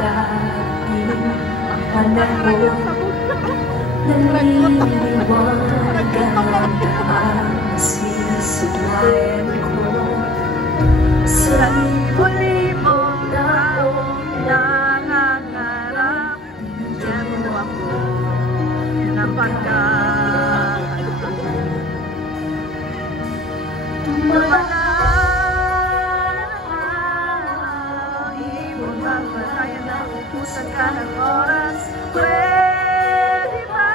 darating ang panahon naniniwagan ang sisulayan ko sa libo-libong taong nangangarap. Binigyan mo ako ng pagkakataon tumalang ibon papalayan na upusan ka ng oras. Pwede ba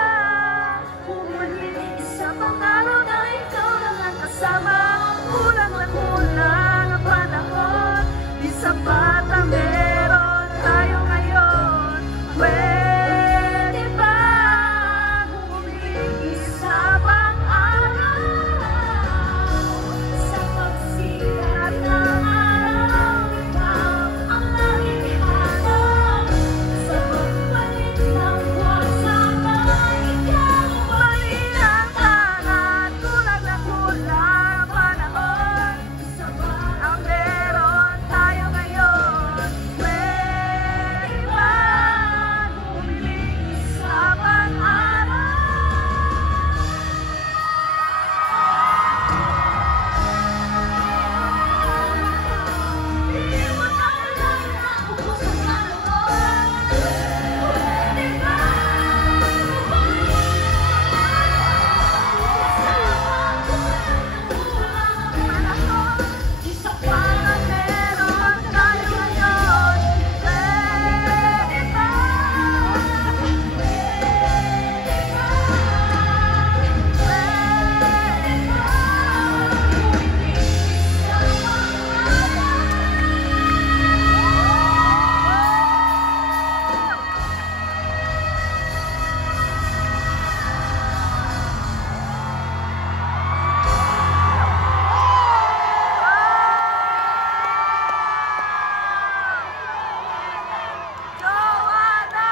bumalik isa pang araw na ikaw lang ang kasama? Kulang na kulang ang panahon, di sapat ang meron tayo ngayon. Pwede ba bumalik isa pang araw sa pagsikat ng araw? Ikaw ang laging hanap sa pagpalit ng buwan sa mga ikaw. Mali ang lahat, kulang na kulang ang panahon, sapat ang meron tayo ngayon. Pwede ba bumili isa pang araw? Hindi mo talaga ubos ang panahon. Pwede ba isa pang ang meron tayo ngayon? Pwede ba? Joanna!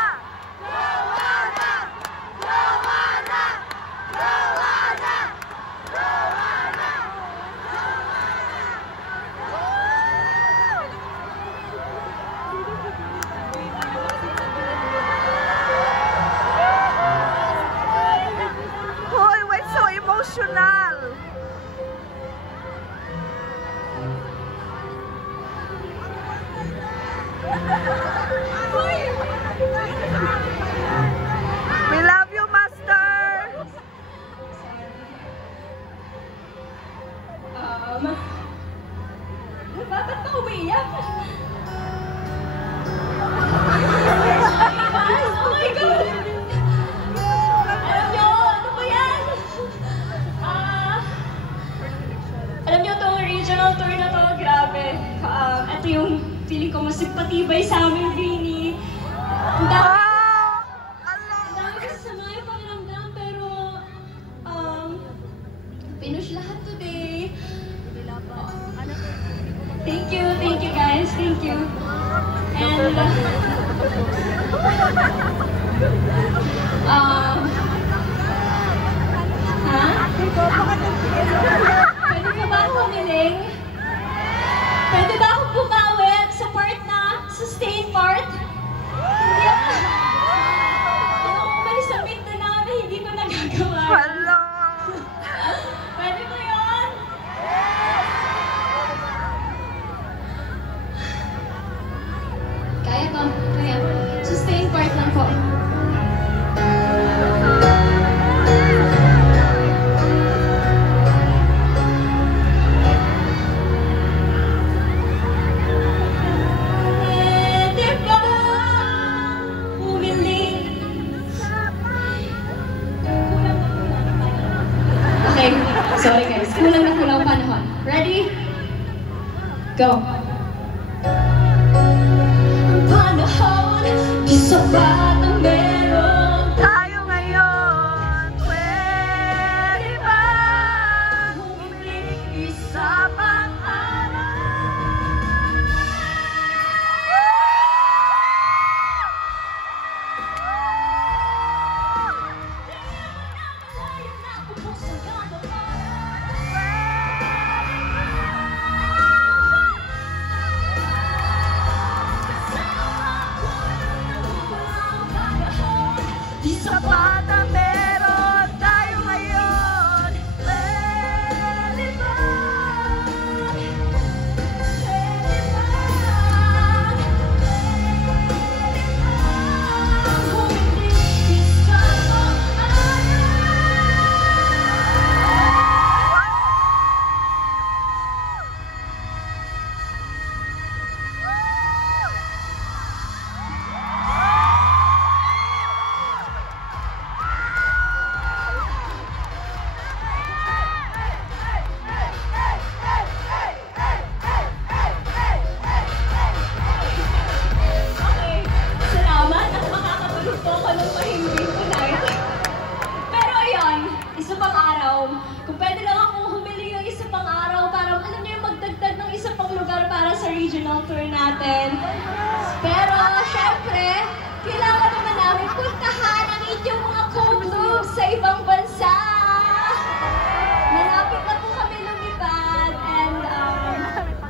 Joanna! Joanna! Joanna! Hoy, why so emotional? We love you, Master! Bakit ka umiiyak? Oh my God! Alam nyo, ano ba yan? Alam nyo, itong regional tour na to, grabe. Ito yung feeling ko mas simpatibay sa amin, Rini. Ang dami kasi sa mga pakiramdam, pero pinush lahat today. Thank you guys, thank you. And pwede ka ba ako humiling? Pwede ba ako bumawi sa part na sustain part? Hindi ako. Ano kung umalis sa Mindanao na hindi ko nagagawa. Hello! Pwede ko yun? Kaya ko, kaya. Sustain part lang po. Pwede ba humiling? Okay, sorry guys. Kulang na kulang panahon. Ready? Go! Ang panahon, di sapat ang meron Tayo ngayon, pwede ba bumili isa pang araw? para sa regional tour natin. Pero, syempre, kailangan naman namin puntahan ang inyong mga co-moves sa ibang bansa. Malapit na po kami lumipad and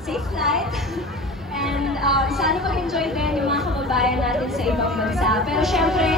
safe flight. And sana mag-enjoy din yung mga kababayan natin sa ibang bansa. Pero syempre,